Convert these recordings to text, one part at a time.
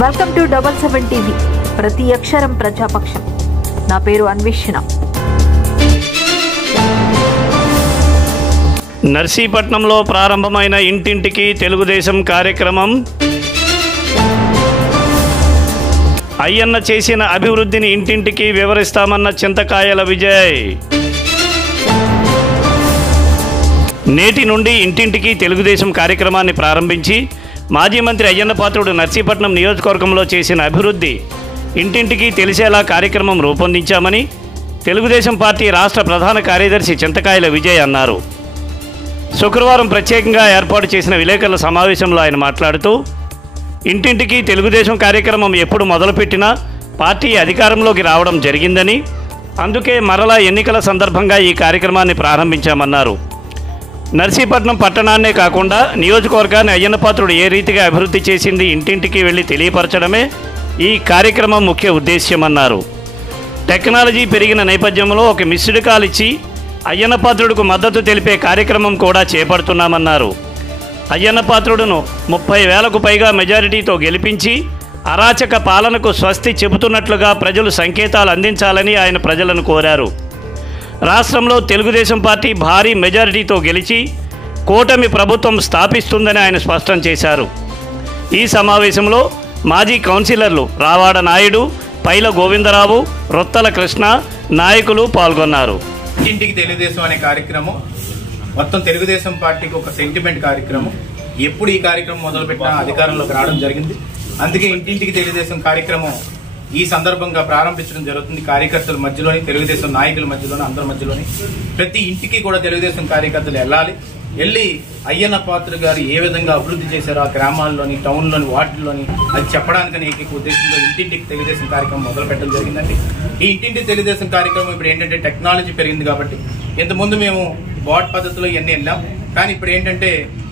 Welcome to 7 TV. ప్రతి అక్షరం ప్రజాపక్షం. నా పేరు అన్వేషణ. నర్సీపట్నంలో ప్రారంభమైన ఇంటింటికి తెలుగుదేశం కార్యక్రమం అయ్యన్న చేసిన అభివృద్ధిని ఇంటింటికి వివరిస్తామన్న చింతకాయల విజయ్. నేటి నుండి ఇంటింటికి తెలుగుదేశం కార్యక్రమాన్ని ప్రారంభించి మాజీ మంత్రి అయ్యన్న పాత్రుడు నర్సీపట్నం నియోజకవర్గంలో చేసిన అభివృద్ధి ఇంటింటికి తెలిసేలా కార్యక్రమం రూపొందించామని తెలుగుదేశం పార్టీ రాష్ట్ర ప్రధాన కార్యదర్శి చింతకాయల విజయ్ అన్నారు. శుక్రవారం ప్రత్యేకంగా ఏర్పాటు చేసిన విలేకరుల సమావేశంలో ఆయన మాట్లాడుతూ, ఇంటింటికి తెలుగుదేశం కార్యక్రమం ఎప్పుడు మొదలుపెట్టినా పార్టీ అధికారంలోకి రావడం జరిగిందని, అందుకే మరలా ఎన్నికల సందర్భంగా ఈ కార్యక్రమాన్ని ప్రారంభించామన్నారు. నర్సీపట్నం పట్టణాన్నే కాకుండా నియోజకవర్గాన్ని అయ్యన్న పాత్రుడు ఏ రీతిగా అభివృద్ధి చేసింది ఇంటింటికి వెళ్ళి తెలియపరచడమే ఈ కార్యక్రమం ముఖ్య ఉద్దేశ్యమన్నారు. టెక్నాలజీ పెరిగిన నేపథ్యంలో ఒక మిస్డ్ కాల్ ఇచ్చి అయ్యన్న పాత్రుడుకు మద్దతు తెలిపే కార్యక్రమం కూడా చేపడుతున్నామన్నారు. అయ్యన్న పాత్రుడును 30,000కు పైగా మెజారిటీతో గెలిపించి అరాచక పాలనకు స్వస్తి చెబుతున్నట్లుగా ప్రజలు సంకేతాలు అందించాలని ఆయన ప్రజలను కోరారు. రాష్ట్రంలో తెలుగుదేశం పార్టీ భారీ మెజారిటీతో గెలిచి కూటమి ప్రభుత్వం స్థాపిస్తుందని ఆయన స్పష్టం చేశారు. ఈ సమావేశంలో మాజీ కౌన్సిలర్లు రావాడ నాయుడు, పైల గోవిందరావు, రొత్తల కృష్ణ నాయకులు పాల్గొన్నారు. ఇంటింటికి తెలుగుదేశం అనే కార్యక్రమం మొత్తం తెలుగుదేశం పార్టీకి ఒక సెంటిమెంట్ కార్యక్రమం. ఎప్పుడు ఈ కార్యక్రమం మొదలుపెట్టినా అధికారంలోకి రావడం జరిగింది. అందుకే ఇంటింటికి తెలుగుదేశం కార్యక్రమం ఈ సందర్భంగా ప్రారంభించడం జరుగుతుంది. కార్యకర్తల మధ్యలోని, తెలుగుదేశం నాయకుల మధ్యలోని, అందరి మధ్యలోని ప్రతి ఇంటికి కూడా తెలుగుదేశం కార్యకర్తలు వెళ్ళి అయ్యన్న పాత్రుడు గారు ఏ విధంగా అభివృద్ధి చేశారో ఆ గ్రామాల్లోని, టౌన్లోని, వార్డుల్లోని అది చెప్పడానికని ఏకైక ఉద్దేశంలో ఇంటింటికి తెలుగుదేశం కార్యక్రమం మొదలు పెట్టడం జరిగిందండి. ఈ ఇంటింటి తెలుగుదేశం కార్యక్రమం ఇప్పుడు ఏంటంటే టెక్నాలజీ పెరిగింది కాబట్టి ఇంతకుముందు మేము వార్డ్ పద్ధతిలో ఇవన్నీ వెళ్ళాం. కానీ ఇప్పుడు ఏంటంటే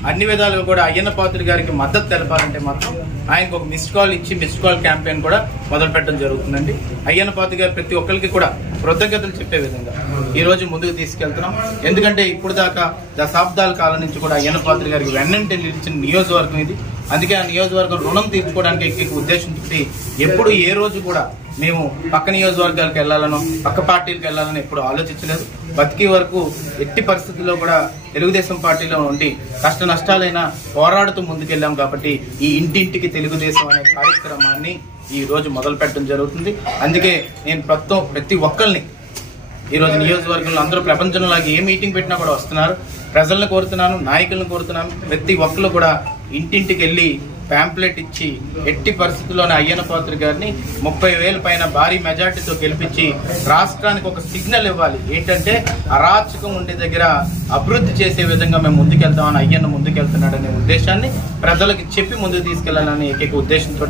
అన్ని విధాలుగా కూడా అయ్యన్న పాత్రుడు గారికి మద్దతు తెలపాలంటే మాత్రం ఆయనకు ఒక మిస్డ్ కాల్ ఇచ్చి మిస్డ్ కాల్ క్యాంపెయిన్ కూడా మొదలు పెట్టడం జరుగుతుందండి. అయ్యన్న పాత్రుడు గారు ప్రతి ఒక్కరికి కూడా కృతజ్ఞతలు చెప్పే విధంగా ఈ రోజు ముందుకు తీసుకెళ్తున్నాం. ఎందుకంటే ఇప్పుడు దాకా దశాబ్దాల కాలం నుంచి కూడా అయ్యన్న పాత్రుడు గారికి వెన్నంటే నిలిచిన నియోజకవర్గం ఇది. అందుకే ఆ నియోజకవర్గం రుణం తీర్చుకోవడానికి ఏకైక ఉద్దేశంతో ఎప్పుడు ఏ రోజు కూడా మేము పక్క నియోజకవర్గాలకు వెళ్లాలనో పక్క పార్టీలకు వెళ్లాలని ఎప్పుడు ఆలోచించలేదు. బతికే వరకు ఎట్టి పరిస్థితుల్లో కూడా తెలుగుదేశం పార్టీలో ఉండి కష్ట నష్టాలైనా పోరాడుతూ ముందుకెళ్ళాం. కాబట్టి ఈ ఇంటింటికి తెలుగుదేశం అనే కార్యక్రమాన్ని ఈ రోజు మొదలు పెట్టడం జరుగుతుంది. అందుకే నేను ప్రతి ఒక్కరిని ఈ రోజు నియోజకవర్గంలో అందరూ ప్రపంచంలాగా ఏ మీటింగ్ పెట్టినా కూడా వస్తున్నారు. ప్రజలను కోరుతున్నాను, నాయకులను కోరుతున్నాను, ప్రతి ఒక్కరు కూడా ఇంటింటికి వెళ్ళి ప్యాంప్లెట్ ఇచ్చి ఎట్టి పరిస్థితుల్లోనే అయ్యన్న పాత్రుడు గారిని 30,000 పైన భారీ మెజార్టీతో గెలిపించి రాష్ట్రానికి ఒక సిగ్నల్ ఇవ్వాలి. ఏంటంటే అరాచకం ఉండే దగ్గర అభివృద్ధి చేసే విధంగా మేము ముందుకెళ్తామని, అయ్యన్న ముందుకెళ్తున్నాడనే ఉద్దేశాన్ని ప్రజలకు చెప్పి ముందుకు తీసుకెళ్లాలనే ఏకైక ఉద్దేశంతో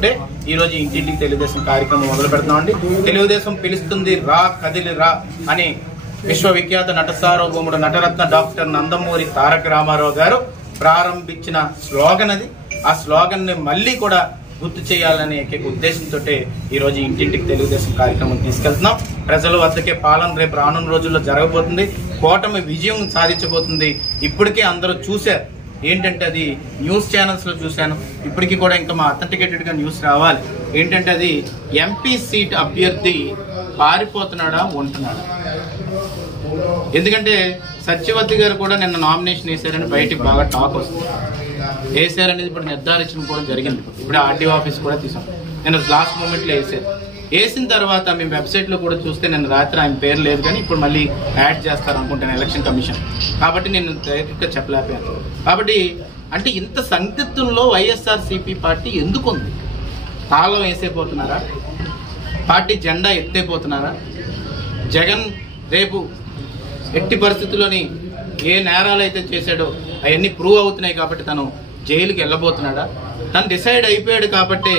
ఈ రోజు ఇంటింటికి తెలుగుదేశం కార్యక్రమం మొదలు పెడుతున్నామండి. తెలుగుదేశం పిలుస్తుంది, రా కదిలి రా అని విశ్వవిఖ్యాత నట సార్వభౌముడు నటరత్న డాక్టర్ నందమూరి తారక రామారావు గారు ప్రారంభించిన స్లోగన్ అది. ఆ స్లోగన్ ని మళ్ళీ కూడా గుర్తు చేయాలనే ఏకైక ఉద్దేశంతో ఈ రోజు ఇంటింటికి తెలుగుదేశం కార్యక్రమం తీసుకెళ్తున్నాం. ప్రజల వద్దకే పాలన రేపు రానున్న రోజుల్లో జరగబోతుంది. కూటమి విజయం సాధించబోతుంది. ఇప్పటికే అందరూ చూశారు. ఏంటంటే అది న్యూస్ ఛానల్స్ లో చూశాను. ఇప్పటికీ కూడా ఇంకా మా అథెంటికేటెడ్ గా న్యూస్ రావాలి. ఏంటంటే అది ఎంపీ సీట్ అభ్యర్థి పారిపోతున్నాడా, ఉంటున్నాడా? ఎందుకంటే సత్యవతి గారు కూడా నిన్న నామినేషన్ వేశారని బయటికి బాగా టాక్ వస్తుంది. వేసారనేది ఇప్పుడు నిర్ధారించడం కూడా జరిగింది. ఇప్పుడు ఆర్డీఓ ఆఫీస్ కూడా తీసాం. నేను లాస్ట్ మూమెంట్ లో వేసిన తర్వాత మేము వెబ్సైట్ లో కూడా చూస్తే నిన్న రాత్రి ఆయన పేరు లేదు, కానీ ఇప్పుడు మళ్ళీ యాడ్ చేస్తారు అనుకుంటాను ఎలక్షన్ కమిషన్. కాబట్టి నేను డైరెక్ట్ గా చెప్పలేకపోయాను. కాబట్టి అంటే ఇంత సందిగ్ధంలో వైఎస్ఆర్సీపీ పార్టీ ఎందుకు ఉంది? తాళం వేసేపోతున్నారా? పార్టీ జెండా ఎత్తేపోతున్నారా? జగన్ రేపు ఎట్టి పరిస్థితుల్లోని ఏ నేరాలు అయితే చేశాడో అవన్నీ ప్రూవ్ అవుతున్నాయి కాబట్టి తను జైలుకి వెళ్ళబోతున్నాడా? తను డిసైడ్ అయిపోయాడు కాబట్టి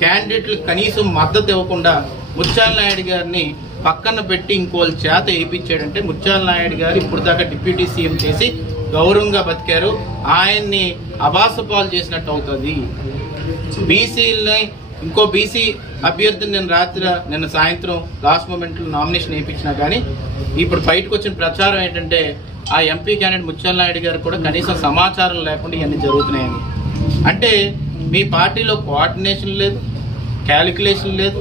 క్యాండిడేట్లకు కనీసం మద్దతు ఇవ్వకుండా ముత్యాల నాయుడు గారిని పక్కన పెట్టి ఇంకోళ్ళ చేత వేయించాడంటే, ముత్యాల నాయుడు గారు ఇప్పుడు దాకా డిప్యూటీ సీఎం చేసి గౌరవంగా బతికారు, ఆయన్ని అబాసపాలు చేసినట్టు అవుతుంది. బీసీలని ఇంకో బీసీ అభ్యర్థిని నిన్న సాయంత్రం లాస్ట్ మూమెంట్ లో నామినేషన్ వేయించినా కానీ ఇప్పుడు బయటకు వచ్చిన ప్రచారం ఏంటంటే ఆ ఎంపీ క్యాండిడేట్ ముత్యాల నాయుడు గారు కూడా కనీసం సమాచారం లేకుండా ఇవన్నీ జరుగుతున్నాయని. అంటే మీ పార్టీలో కోఆర్డినేషన్ లేదు, క్యాలిక్యులేషన్ లేదు,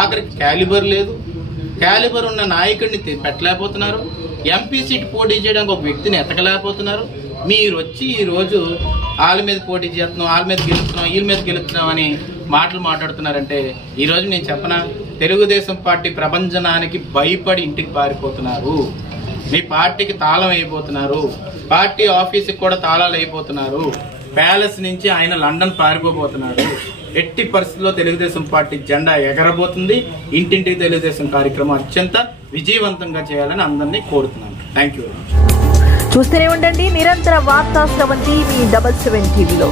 ఆఖరికి క్యాలిబర్ లేదు. క్యాలిబర్ ఉన్న నాయకుడిని పెట్టలేకపోతున్నారు. ఎంపీ సీట్ పోటీ చేయడానికి ఒక వ్యక్తిని ఎతకలేకపోతున్నారు. మీరు వచ్చి ఈరోజు వాళ్ళ మీద పోటీ చేస్తున్నాం, వాళ్ళ మీద గెలుస్తున్నాం, వీళ్ళ మీద గెలుస్తున్నాం అని మాటలు మాట్లాడుతున్నారంటే ఈరోజు నేను చెప్పనా, తెలుగుదేశం పార్టీ ప్రభంజనానికి భయపడి ఇంటికి పారిపోతున్నారు. మీ పార్టీకి తాళం అయిపోతున్నారు, పార్టీ ఆఫీస్కి కూడా తాళాలు అయిపోతున్నారు. ప్యాలెస్ నుంచి ఆయన లండన్ పారిపోబోతున్నాడు. ఎట్టి పరిస్థితుల్లో తెలుగుదేశం పార్టీ జెండా ఎగరబోతుంది. ఇంటింటికి తెలుగుదేశం కార్యక్రమం అత్యంత విజయవంతంగా చేయాలని అందరినీ కోరుతున్నాను. Thank you. చూస్తూనే ఉండండి నిరంతర వార్తా స్రవంతి మీ 7 టీవీలో.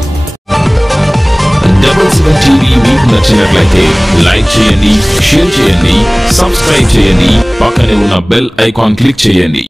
7 టీవీ మీకు నచ్చినట్లయితే లైక్ చేయండి, షేర్ చేయండి, సబ్స్క్రైబ్ చేయండి, పక్కనే ఉన్న బెల్ ఐకాన్ క్లిక్ చేయండి.